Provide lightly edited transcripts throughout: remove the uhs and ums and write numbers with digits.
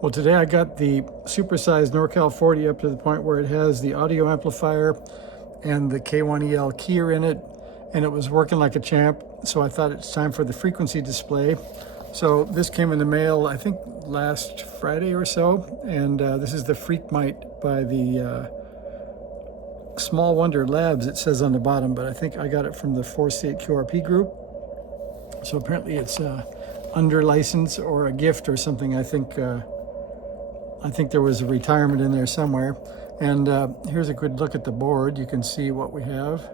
Well, today I got the Supersized NorCal 40 up to the point where it has the audio amplifier and the K1EL keyer in it, and it was working like a champ. So I thought it's time for the frequency display. So this came in the mail, I think last Friday or so, and this is the Freq-Mite by the Small Wonder Labs, it says on the bottom, but I think I got it from the Four State QRP Group. So apparently it's under license or a gift or something. I think there was a retirement in there somewhere. And here's a good look at the board. You can see what we have.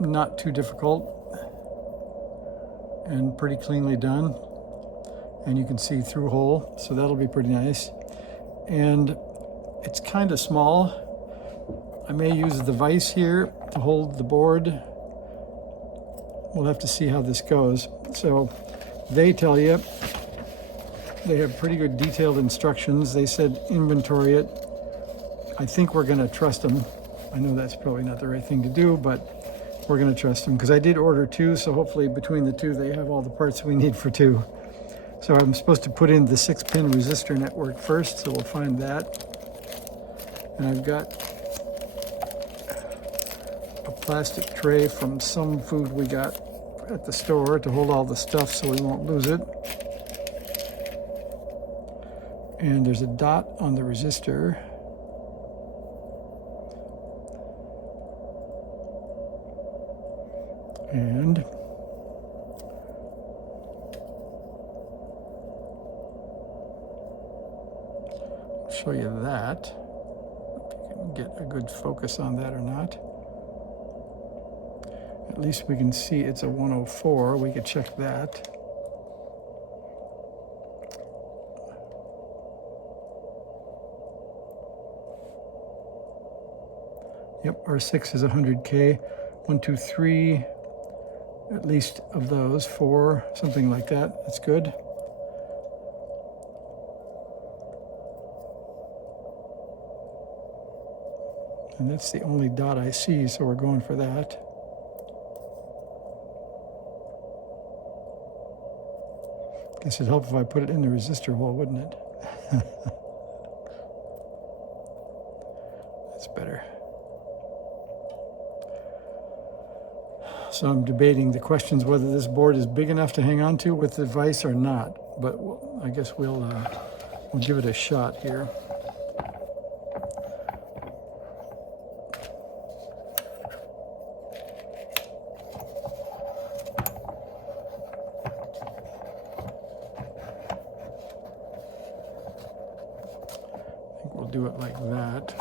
Not too difficult and pretty cleanly done. And you can see through hole, so that'll be pretty nice. And it's kind of small. I may use the vise here to hold the board. We'll have to see how this goes. So they tell you, they have pretty good detailed instructions. They said inventory it. I think we're gonna trust them. I know that's probably not the right thing to do, but we're gonna trust them because I did order two, so hopefully between the two they have all the parts we need for two. So I'm supposed to put in the 6-pin resistor network first, so we'll find that. And I've got a plastic tray from some food we got at the store to hold all the stuff so we won't lose it. And there's a dot on the resistor. And I'll show you that. If you can get a good focus on that or not. At least we can see it's a 104. We could check that. Yep, R6 is 100K. 1, 2, 3, at least of those, 4, something like that. That's good. And that's the only dot I see, so we're going for that. Guess it'd help if I put it in the resistor hole, wouldn't it? That's better. So I'm debating the questions whether this board is big enough to hang on to with the vise or not. But I guess we'll give it a shot here. I think we'll do it like that.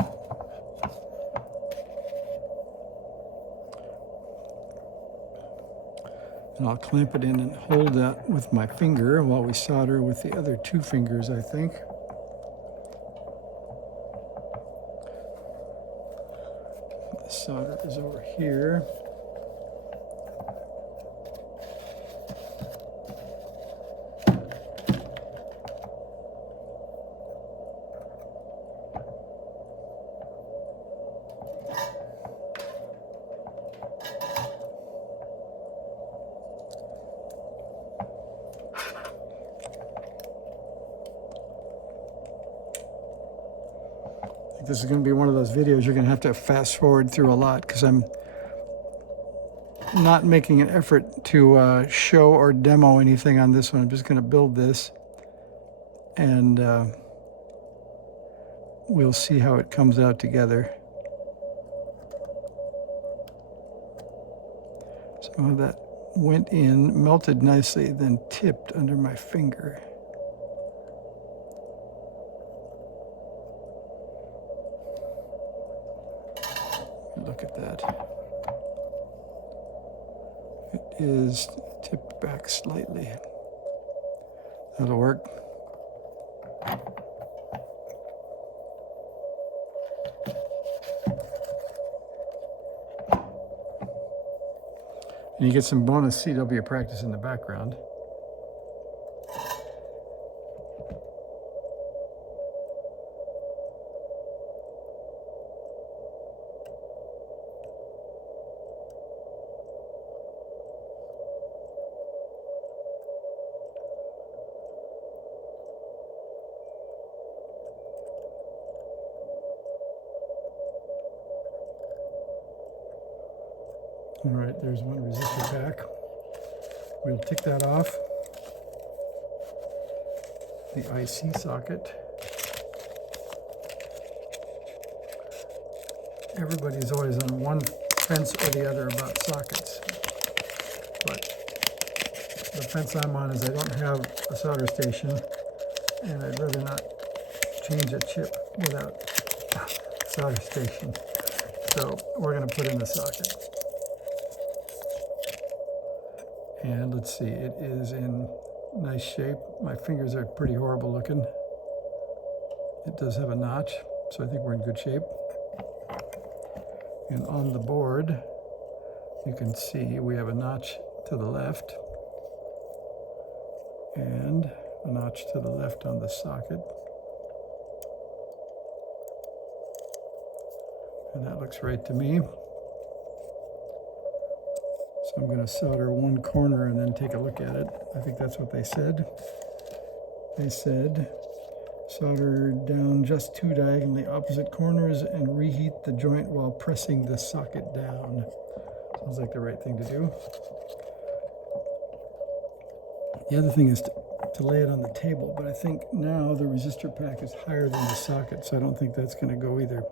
And I'll clamp it in and hold that with my finger while we solder with the other 2 fingers, I think. The solder is over here. This is going to be one of those videos you're going to have to fast forward through a lot because I'm not making an effort to show or demo anything on this one. I'm just going to build this and we'll see how it comes out together. So that went in, melted nicely, then tipped under my finger. Look at that. It is tipped back slightly. That'll work. And you get some bonus CW practice in the background. All right, there's one resistor pack. We'll tick that off. The IC socket. Everybody's always on one fence or the other about sockets, but the fence I'm on is I don't have a solder station, and I'd rather not change a chip without a solder station. So we're going to put in the socket. And let's see, it is in nice shape. My fingers are pretty horrible looking. It does have a notch, so I think we're in good shape. And on the board, you can see we have a notch to the left and a notch to the left on the socket. And that looks right to me. So I'm going to solder one corner and then take a look at it. I think that's what they said. They said solder down just 2 diagonally opposite corners and reheat the joint while pressing the socket down. Sounds like the right thing to do. The other thing is to lay it on the table, but I think now the resistor pack is higher than the socket, so I don't think that's going to go either.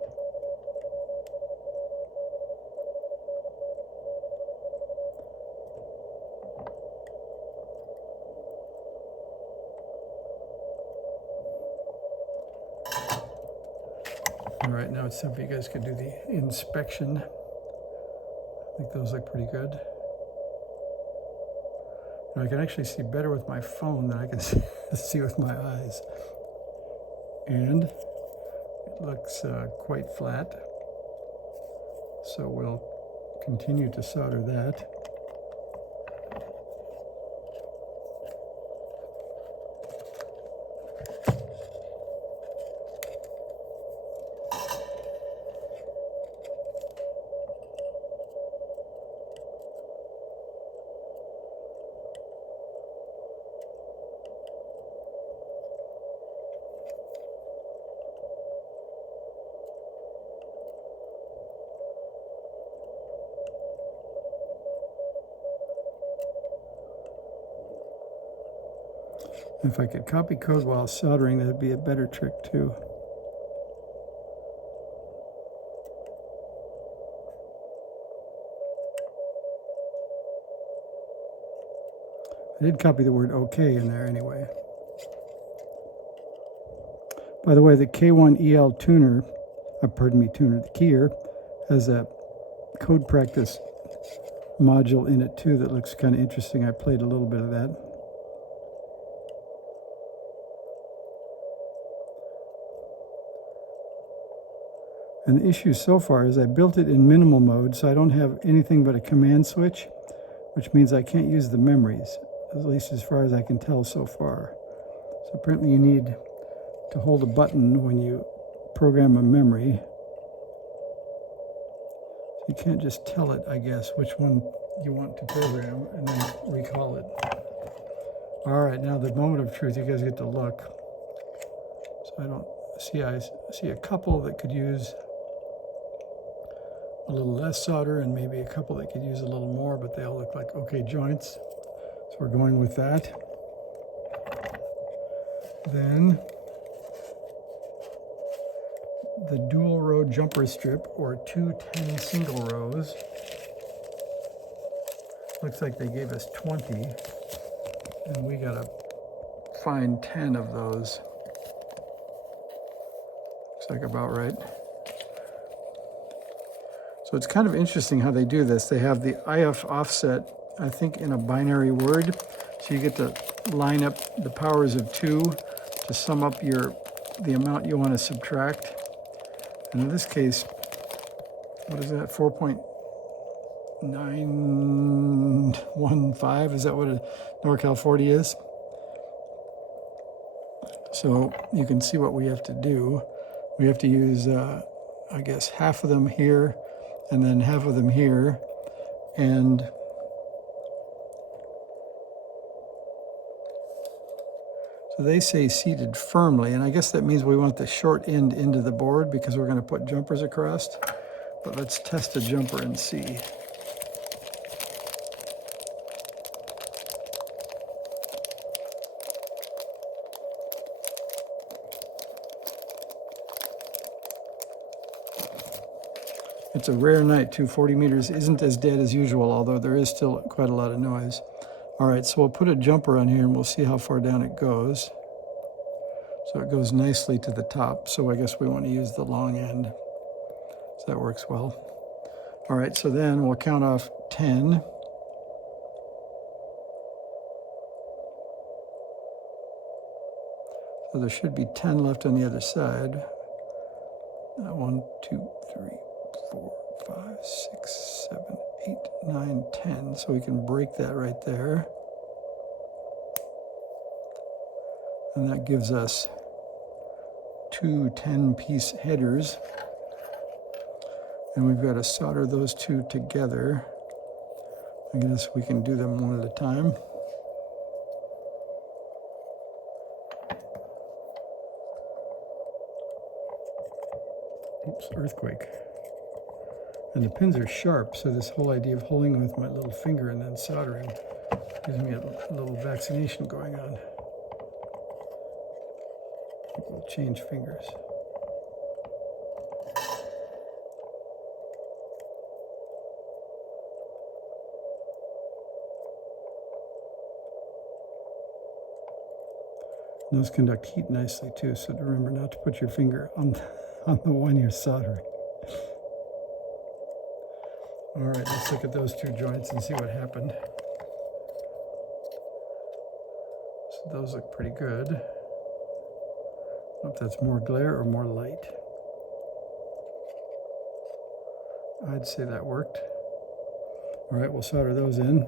All right, now it's time for you guys could do the inspection. I think those look pretty good. Now I can actually see better with my phone than I can see with my eyes. And it looks quite flat. So we'll continue to solder that. If I could copy code while soldering, that'd be a better trick too. I did copy the word OK in there anyway. By the way, the K1EL tuner, tuner, the keyer, has a code practice module in it too that looks kind of interesting. I played a little bit of that. And the issue so far is I built it in minimal mode, so I don't have anything but a command switch, which means I can't use the memories, at least as far as I can tell so far. So apparently you need to hold a button when you program a memory. You can't just tell it, I guess, which one you want to program and then recall it. All right, now the moment of truth, you guys get to look. So I see a couple that could use a little less solder and maybe a couple that could use a little more, but they all look like okay joints. So we're going with that. Then the dual row jumper strip, or 210 single rows. Looks like they gave us 20, and we gotta find 10 of those. Looks like about right. So it's kind of interesting how they do this. They have the IF offset, I think, in a binary word. So you get to line up the powers of 2 to sum up the amount you want to subtract. And in this case, what is that, 4.915? Is that what a NorCal 40 is? So you can see what we have to do. We have to use, I guess, half of them here, and then half of them here, and so they say seated firmly, and I guess that means we want the short end into the board because we're going to put jumpers across. But let's test a jumper and see. It's a rare night too. 40 meters isn't as dead as usual, although there is still quite a lot of noise. All right, so we'll put a jumper on here and we'll see how far down it goes. So it goes nicely to the top. So I guess we want to use the long end. So that works well. All right, so then we'll count off 10. So there should be 10 left on the other side. 1, 2, 3, 4, 5, 6, 7, 8, 9, 10. So we can break that right there. And that gives us 2 10-piece headers. And we've got to solder those two together. I guess we can do them one at a time. Oops, earthquake. And the pins are sharp, so this whole idea of holding them with my little finger and then soldering gives me a little vaccination going on. I think we'll change fingers. And those conduct heat nicely too, so remember not to put your finger on the one you're soldering. All right, let's look at those two joints and see what happened. So those look pretty good. I don't know if that's more glare or more light. I'd say that worked. All right, we'll solder those in.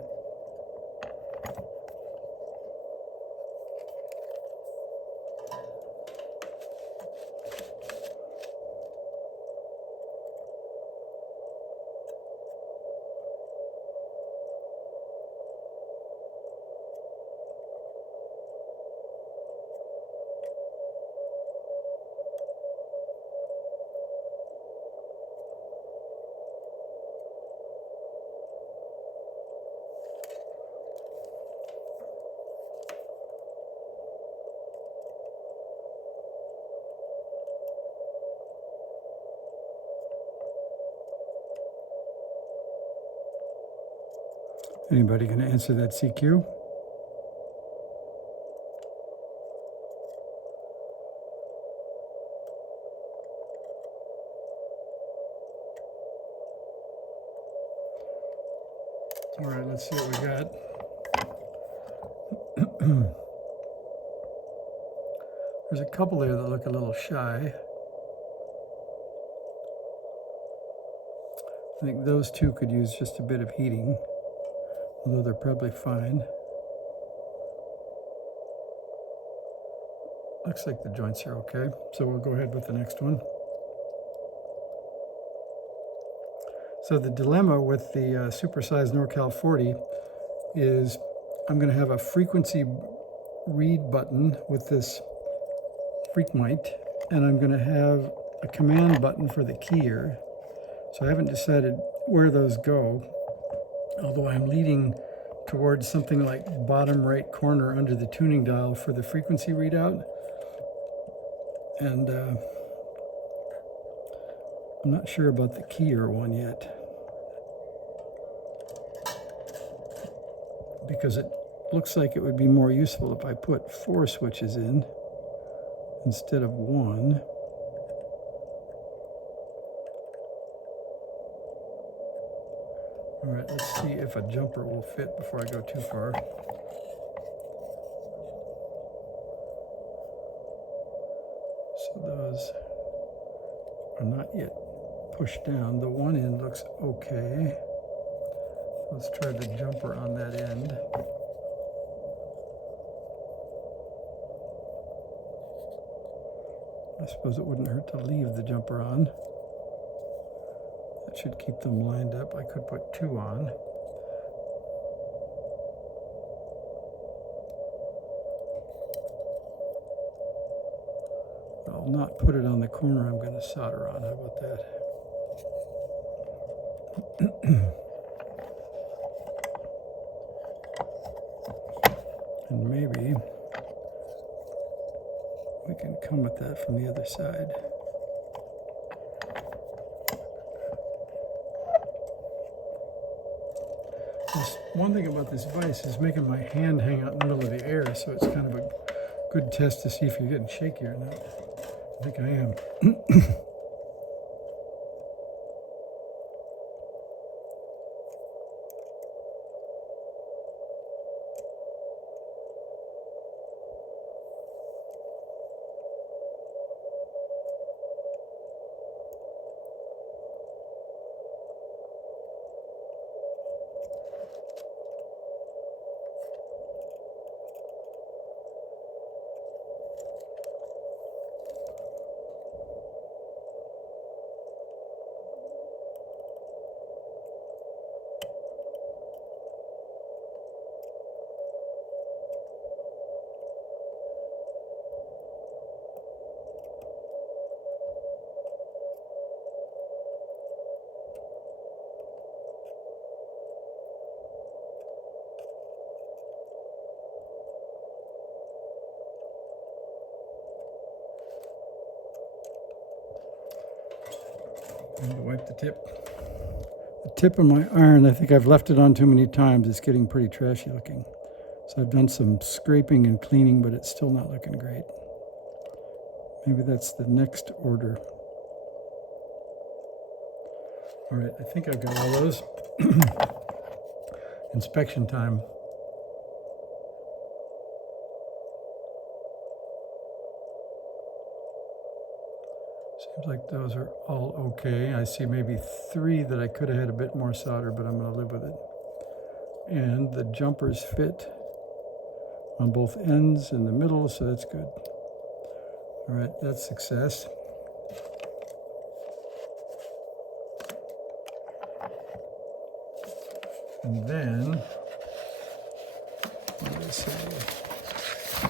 Anybody going to answer that CQ? All right, let's see what we got. There's a couple there that look a little shy. I think those two could use just a bit of heating, although they're probably fine. Looks like the joints are okay, so we'll go ahead with the next one. So the dilemma with the Supersized NorCal 40 is I'm going to have a frequency read button with this Freq-Mite, and I'm going to have a command button for the keyer. So I haven't decided where those go, although I'm leading towards something like bottom right corner under the tuning dial for the frequency readout. And I'm not sure about the keyer one yet, because it looks like it would be more useful if I put 4 switches in instead of 1. All right, let's see if a jumper will fit before I go too far. So those are not yet pushed down. The one end looks okay. Let's try the jumper on that end. I suppose it wouldn't hurt to leave the jumper on. That should keep them lined up. I could put 2 on. I'll not put it on the corner I'm going to solder on. How about that? And maybe we can come at that from the other side. One thing about this vise is making my hand hang out in the middle of the air, so it's kind of a good test to see if you're getting shaky or not. I think I am. I'm going to wipe the tip. The tip of my iron, I think I've left it on too many times. It's getting pretty trashy looking. So I've done some scraping and cleaning, but it's still not looking great. Maybe that's the next order. All right, I think I've got all those. Inspection time. Seems like those are all okay. I see maybe 3 that I could have had a bit more solder, but I'm going to live with it. And the jumpers fit on both ends in the middle, so that's good. All right, that's success. And then, what do they say?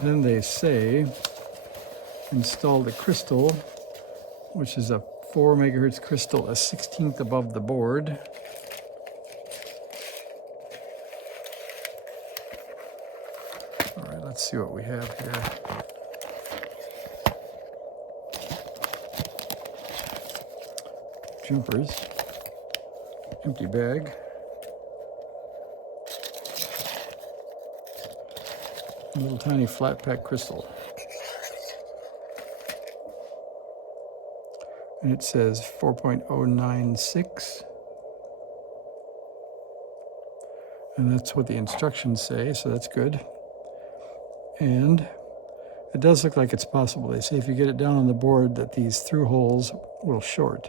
Then they say, install the crystal, which is a 4 megahertz crystal, a 16th above the board. All right, let's see what we have here. Jumpers, empty bag. A little tiny flat pack crystal. And it says 4.096. And that's what the instructions say, so that's good. And it does look like it's possible. They say if you get it down on the board that these through holes will short.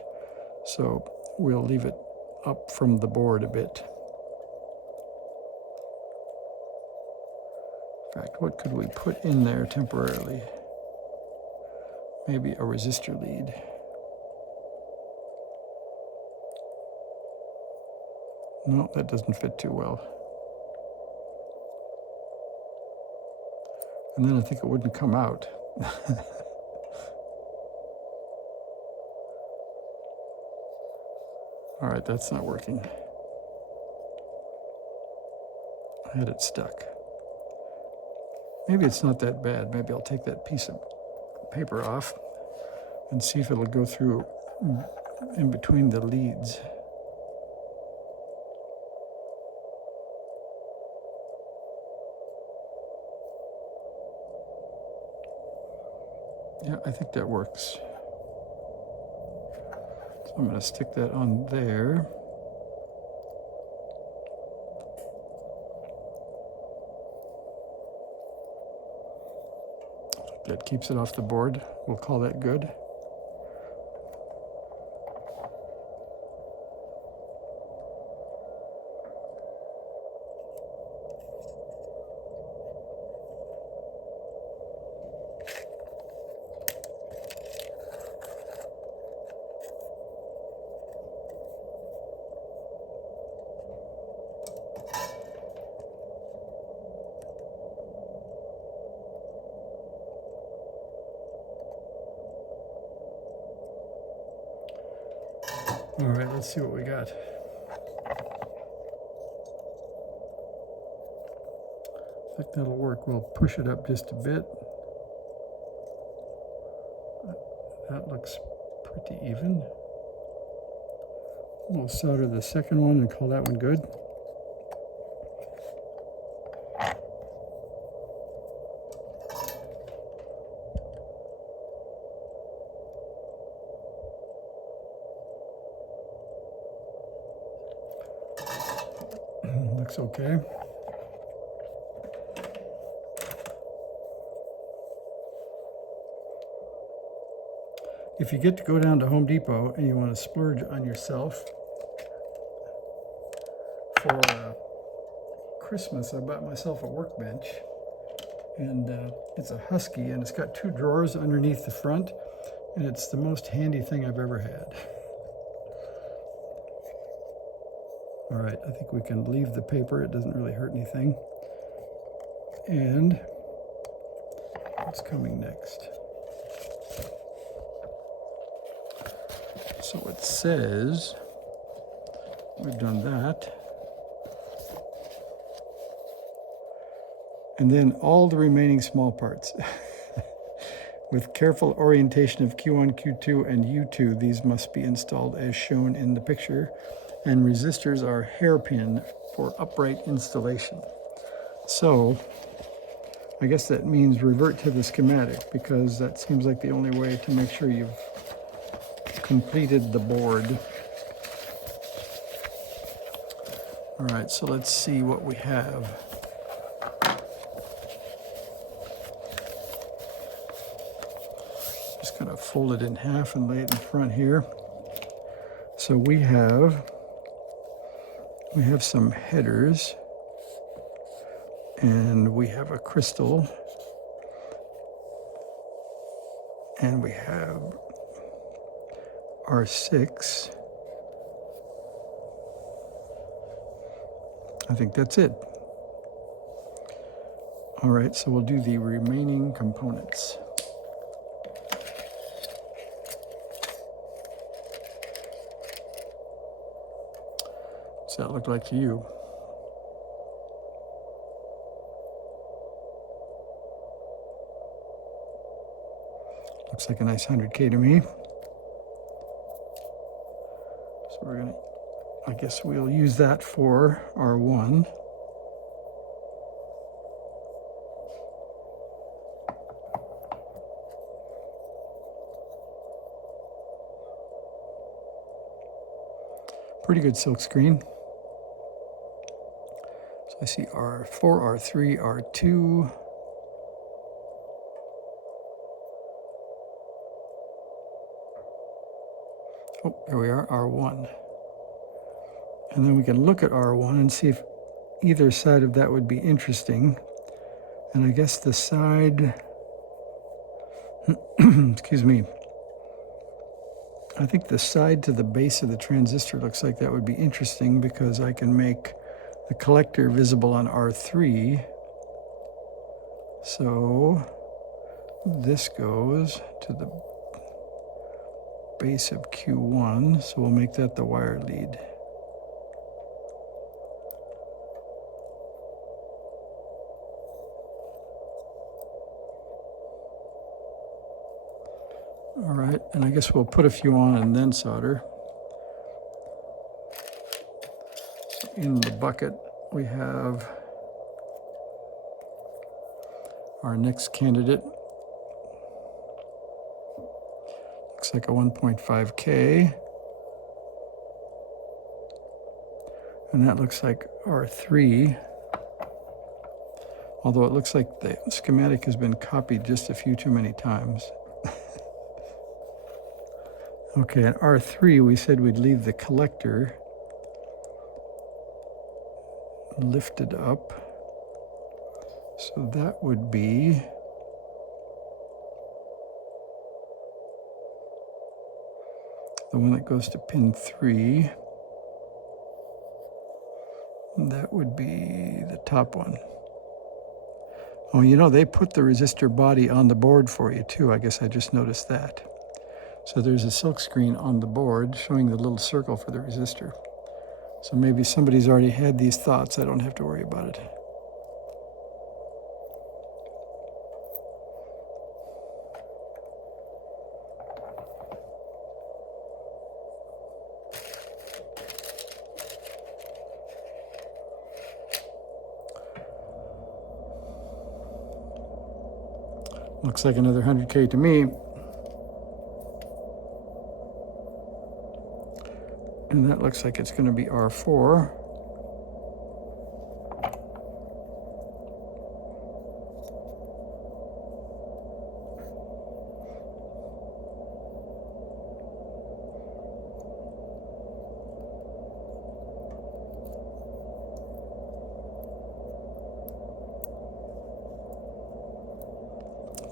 So we'll leave it up from the board a bit. In fact, what could we put in there temporarily? Maybe a resistor lead. No, that doesn't fit too well. And then I think it wouldn't come out. All right, that's not working. I had it stuck. Maybe it's not that bad. Maybe I'll take that piece of paper off and see if it'll go through in between the leads. Yeah, I think that works. So I'm going to stick that on there. That keeps it off the board. We'll call that good. All right, let's see what we got. I think that'll work. We'll push it up just a bit. That looks pretty even. We'll solder the second one and call that one good. looks okay. If you get to go down to Home Depot and you want to splurge on yourself, for Christmas I bought myself a workbench, and it's a Husky, and it's got 2 drawers underneath the front, and it's the most handy thing I've ever had. All right, I think we can leave the paper. It doesn't really hurt anything. And what's coming next? So it says, we've done that. And then all the remaining small parts. With careful orientation of Q1, Q2, and U2, these must be installed as shown in the picture. And resistors are hairpin for upright installation. So I guess that means revert to the schematic, because that seems like the only way to make sure you've completed the board. All right, so let's see what we have. Just gonna fold it in half and lay it in front here. So we have some headers, and we have a crystal, and we have R6. I think that's it. All right, so we'll do the remaining components. What's that look like to you? Looks like a nice 100K to me. So we're gonna, I guess we'll use that for R1. Pretty good silk screen. So I see R4, R3, R2. Oh, there we are, R1. And then we can look at R1 and see if either side of that would be interesting. And I guess the side, excuse me, I think the side to the base of the transistor looks like that would be interesting, because I can make the collector visible on R3. So this goes to the base of Q1, so we'll make that the wire lead. All right, and I guess we'll put a few on and then solder. In the bucket, we have our next candidate. Looks like a 1.5K. And that looks like R3. Although it looks like the schematic has been copied just a few too many times. Okay, at R3, we said we'd leave the collector lifted up. So that would be the one that goes to pin 3. And that would be the top one. Oh, you know, they put the resistor body on the board for you too. I guess I just noticed that. So there's a silk screen on the board showing the little circle for the resistor. So maybe somebody's already had these thoughts. I don't have to worry about it. Looks like another 100K to me. And that looks like it's going to be R4.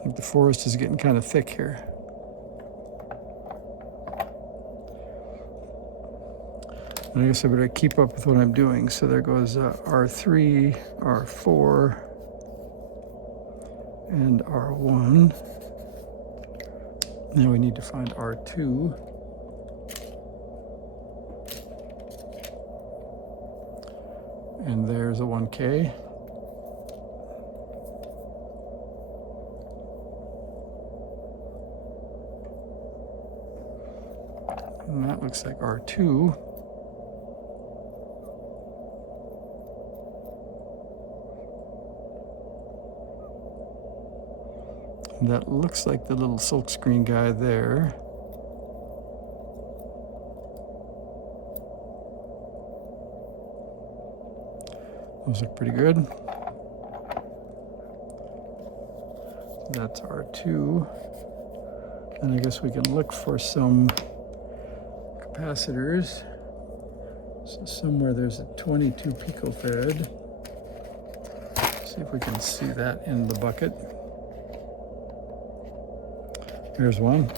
think the forest is getting kind of thick here. And I guess I better keep up with what I'm doing. So there goes R3, R4, and R1. Now we need to find R2. And there's a 1K. And that looks like R2. And that looks like the little silkscreen guy there. Those look pretty good. That's R2. And I guess we can look for some capacitors. So somewhere there's a 22 picofarad. See if we can see that in the bucket. There's one.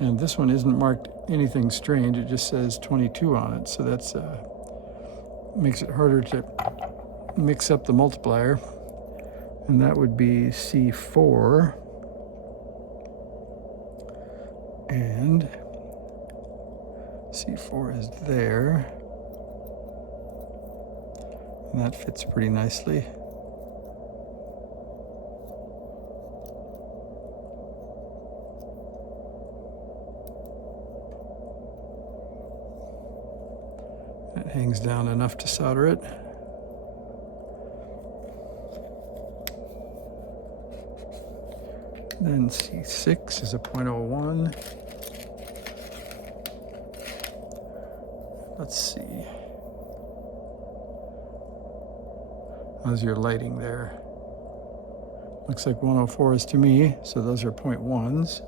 And this one isn't marked anything strange. It just says 22 on it. So that's makes it harder to mix up the multiplier. And that would be C4. And C4 is there. And that fits pretty nicely. It hangs down enough to solder it. Then C6 is a 0.01. Let's see. How's your lighting there? Looks like 104s to me, so those are 0.1s.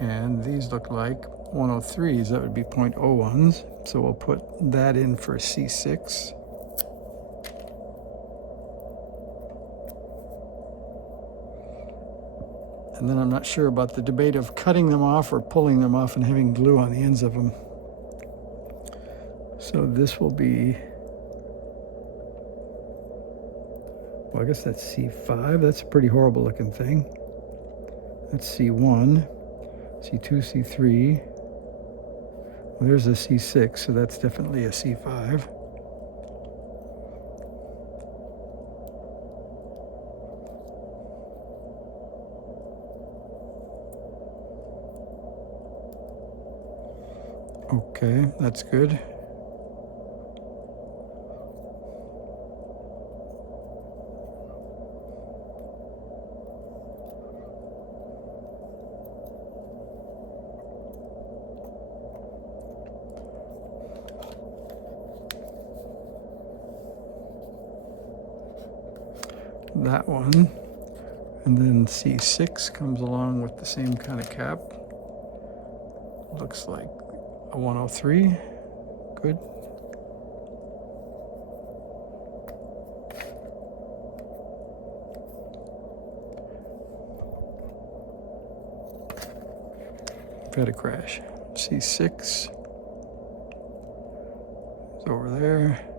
And these look like 103s, that would be 0.01s. So we'll put that in for C6. And then I'm not sure about the debate of cutting them off or pulling them off and having glue on the ends of them. So this will be, well, I guess that's C5. That's a pretty horrible looking thing. That's C1, C2, C3. Well, there's a C6, so that's definitely a C5. Okay, that's good. That one, and then C6 comes along with the same kind of cap. Looks like a 103. Good. We've had a crash. C6 is over there.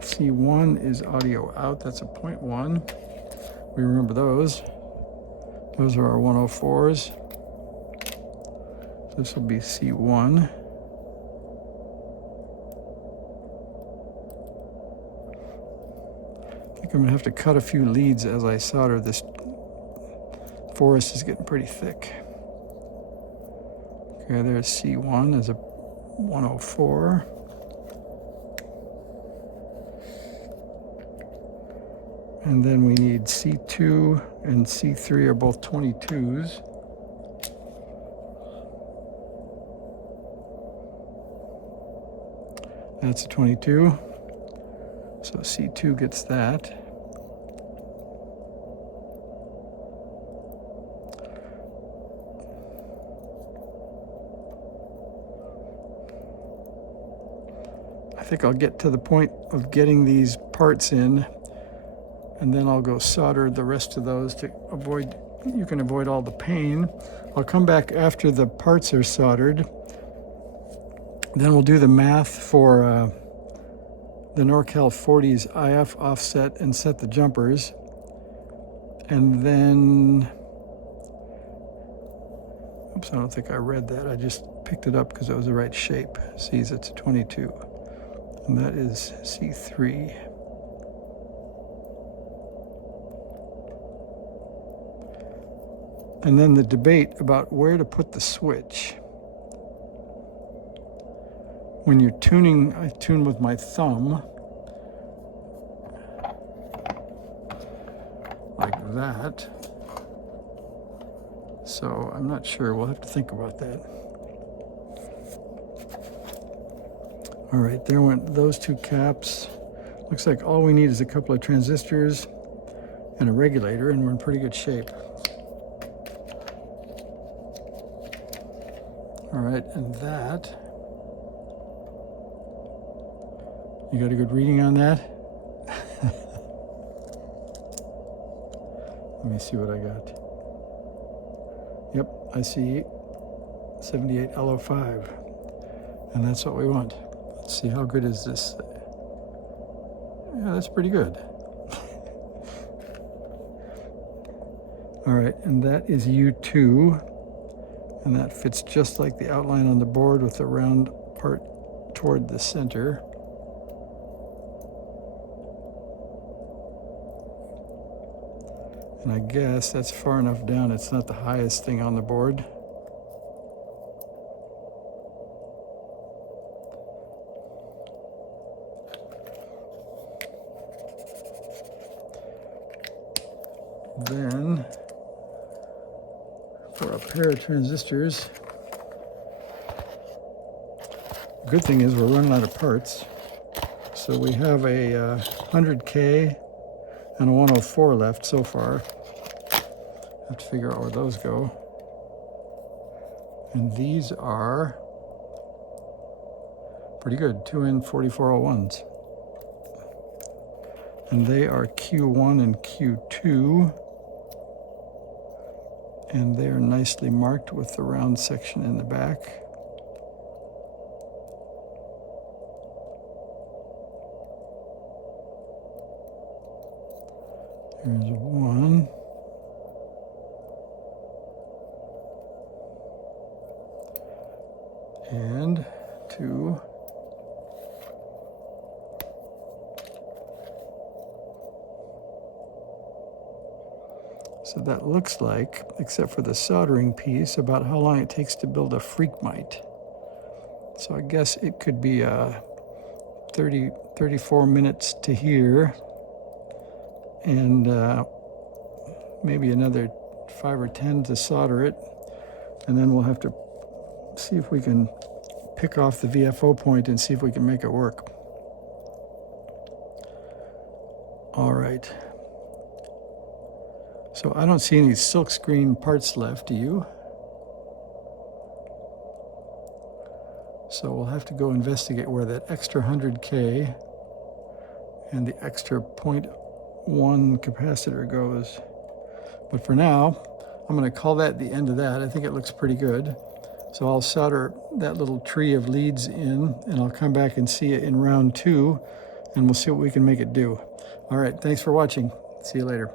C1 is audio out, that's a 0.1. We remember those. Those are our 104s. This will be C1. I think I'm gonna have to cut a few leads as I solder. This forest is getting pretty thick. Okay, there's C1 as a 104. And then we need C2 and C3 are both 22s. That's a 22. So C2 gets that. I think I'll get to the point of getting these parts in, and then I'll go solder the rest of those to avoid, you can avoid all the pain. I'll come back after the parts are soldered. Then we'll do the math for the NorCal 40's IF offset and set the jumpers. And then, oops, I don't think I read that. I just picked it up because it was the right shape. See, it's a 22. And that is C3. And then the debate about where to put the switch. When you're tuning, I tune with my thumb, like that. So I'm not sure, we'll have to think about that. All right, there went those two caps. Looks like all we need is a couple of transistors and a regulator, and we're in pretty good shape. All right, and that, you got a good reading on that? Let me see what I got. Yep, I see 78 LO5, and that's what we want. Let's see, how good is this? Yeah, that's pretty good. All right, and that is U2, and that fits just like the outline on the board with the round part toward the center. And I guess that's far enough down, it's not the highest thing on the board. Then, for a pair of transistors, the good thing is we're running out of parts. So we have a 100K and a 104 left so far. Have to figure out where those go. And these are pretty good, 2N4401s. And they are Q1 and Q2. And they are nicely marked with the round section in the back. Here's one. And two. So that looks like, except for the soldering piece, about how long it takes to build a Freq-Mite. So I guess it could be 34 minutes to here, and maybe another 5 or 10 to solder it. And then we'll have to see if we can pick off the VFO point and see if we can make it work. All right. So I don't see any silkscreen parts left, do you? So we'll have to go investigate where that extra 100K and the extra 0.1 capacitor goes. But for now, I'm going to call that the end of that. I think it looks pretty good. So I'll solder that little tree of leads in, and I'll come back and see it in round 2, and we'll see what we can make it do. All right, thanks for watching. See you later.